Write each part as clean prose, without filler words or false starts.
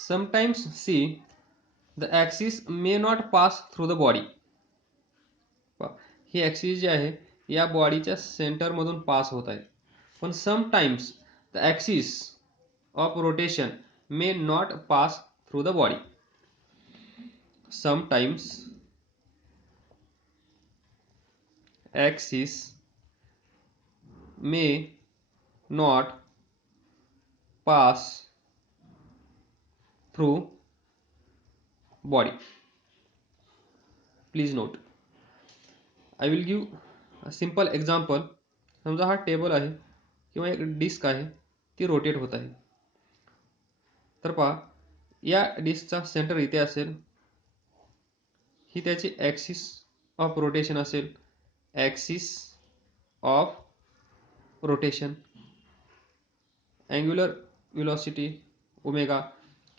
Sometimes see the axis may not pass through the body. ही axis जी आहे या बॉडीच्या सेंटरमधून पास होत आहे. पण sometimes the axis of rotation may not pass through the body. Sometimes axis may not pass through body. Please note. I will give a simple example. समजा हा टेबल आहे किंवा एक डिस्क आहे, ती रोटेट होत आहे. तर पहा, या डिस्कचा सेंटर इथे असेल, ही त्याची ॲक्सिस ऑफ रोटेशन असेल. Axis of rotation, angular velocity omega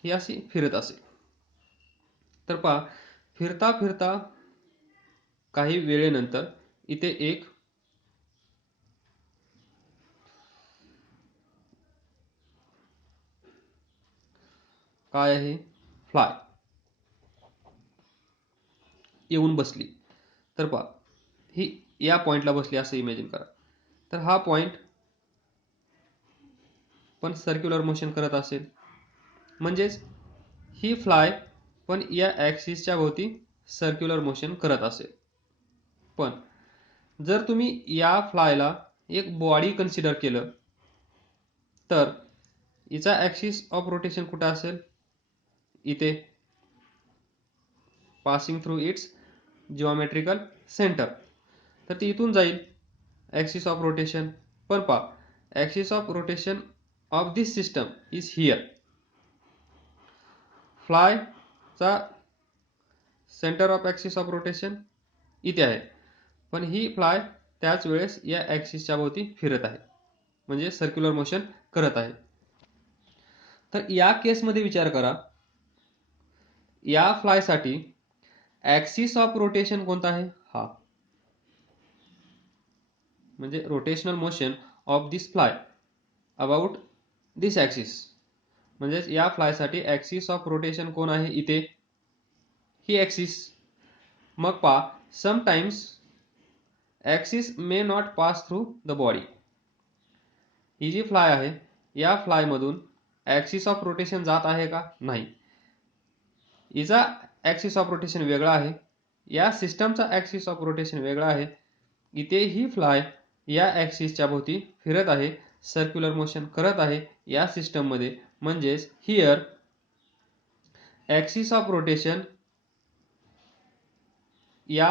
ही अशी फिरत असेल. तर पहा, फिरता फिरता काही वेळेनंतर इथे एक काय आहे, फ्लाय येऊन बसली. तर पहा, ही या पॉइंटला बसली असं इमॅजिन करा. तर हा पॉइंट पण सर्क्युलर मोशन करत असेल, म्हणजेच ही फ्लाय पण या ॲक्सिसच्या भोवती सर्क्युलर मोशन करत असेल. पण जर तुम्ही या फ्लायला एक बॉडी कन्सिडर केलं तर हिचा ॲक्सिस ऑफ रोटेशन कुठे असेल, इथे, passing through its geometrical centre. तर ती इथून जाईल ॲक्सिस ऑफ रोटेशन. पण पहा, axis of rotation of this system is here. फ्लायचा centre of axis of rotation इथे आहे, पण ही फ्लाय त्याच वेळेस या ॲक्सिसच्या भोवती फिरत आहे, म्हणजे सर्क्युलर मोशन करत आहे. तर या केसमध्ये विचार करा, या फ्लायसाठी ॲक्सिस ऑफ रोटेशन कोणता आहे, हा, म्हणजे rotational motion of this fly about this axis. म्हणजेच या फ्लायसाठी ॲक्सिस ऑफ रोटेशन कोण आहे, इथे, ही ॲक्सिस. मग पहा, sometimes axis may not pass through the body. ही जी फ्लाय आहे या फ्लायमधून ॲक्सिस ऑफ रोटेशन जात आहे का, नाही. हिचा ॲक्सिस ऑफ रोटेशन वेगळा आहे, या सिस्टमचा ॲक्सिस ऑफ रोटेशन वेगळा आहे. इथे ही फ्लाय या ॲक्सिसच्या भोवती फिरत आहे, सर्क्युलर मोशन करत आहे या सिस्टममध्ये. म्हणजेच हियर ॲक्सिस ऑफ रोटेशन या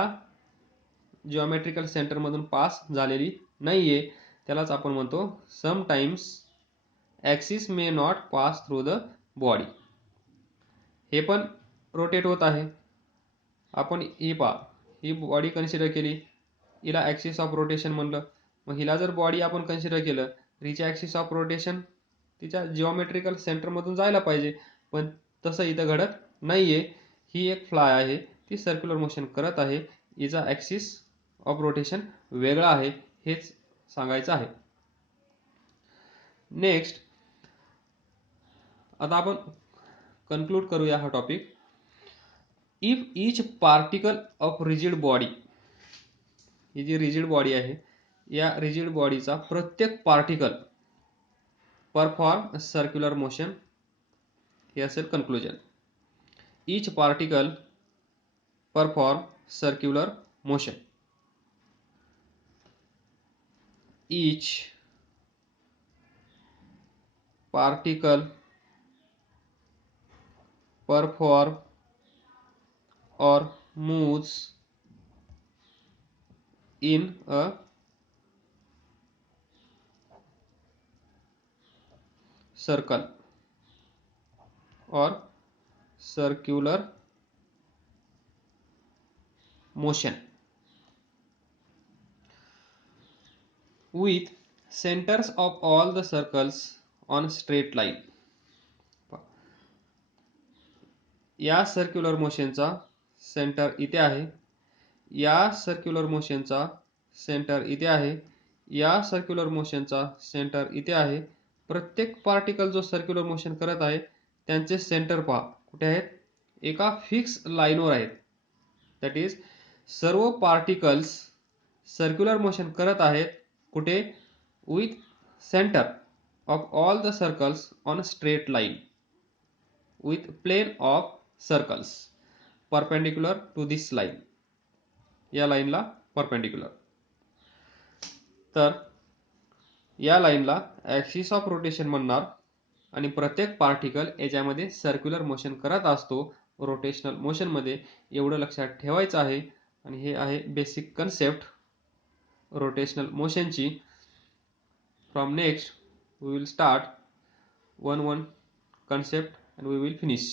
जिओमेट्रिकल सेंटरमधून पास झालेली नाहीये. त्यालाच आपण म्हणतो sometimes axis may not pass through the body. हे पण रोटेट होत आहे. आपण ही पहा, ही बॉडी कन्सिडर केली, हिला ॲक्सिस ऑफ रोटेशन म्हणलं. मग हिला जर बॉडी आपण कन्सिडर केलं तर हिच्या ॲक्सिस ऑफ रोटेशन तिच्या जिओमेट्रिकल सेंटरमधून जायला पाहिजे, पण तसं इथं घडत नाहीये. ही एक फ्लाय आहे, ती सर्क्युलर मोशन करत आहे, हिचा ॲक्सिस ऑफ रोटेशन वेगळा आहे, हेच सांगायचं आहे. नेक्स्ट, आता आपण कन्क्लूड करूया हा topic. If each particle of rigid body, ही जी रिजिड बॉडी आहे या रिजिड बॉडीचा प्रत्येक पार्टिकल परफॉर्म सर्क्युलर मोशन, हे असेल conclusion. Each particle perform circular motion. Each particle perform or moves in a circle or circular motion with centers of all the circles on straight line. या circular मोशनचा centre इथे आहे, या circular मोशनचा centre इथे आहे, या circular मोशनचा centre इथे आहे. प्रत्येक पार्टिकल जो सर्क्युलर मोशन करत आहे त्यांचे सेंटर पहा कुठे आहेत, एका फिक्स लाईनवर आहेत. दॅट इज सर्व पार्टिकल्स सर्क्युलर मोशन करत आहेत कुठे, with centre of all the circles on straight line with plane of circles perpendicular to this line. या लाईनला परपेंडिक्युलर. तर या लाईनला ॲक्सिस ऑफ रोटेशन म्हणणार आणि प्रत्येक पार्टिकल याच्यामध्ये सर्क्युलर मोशन करत असतो रोटेशनल मोशनमध्ये. एवढं लक्षात ठेवायचं आहे. आणि हे आहे बेसिक कन्सेप्ट रोटेशनल मोशनची. From next we will start one concept and we will finish.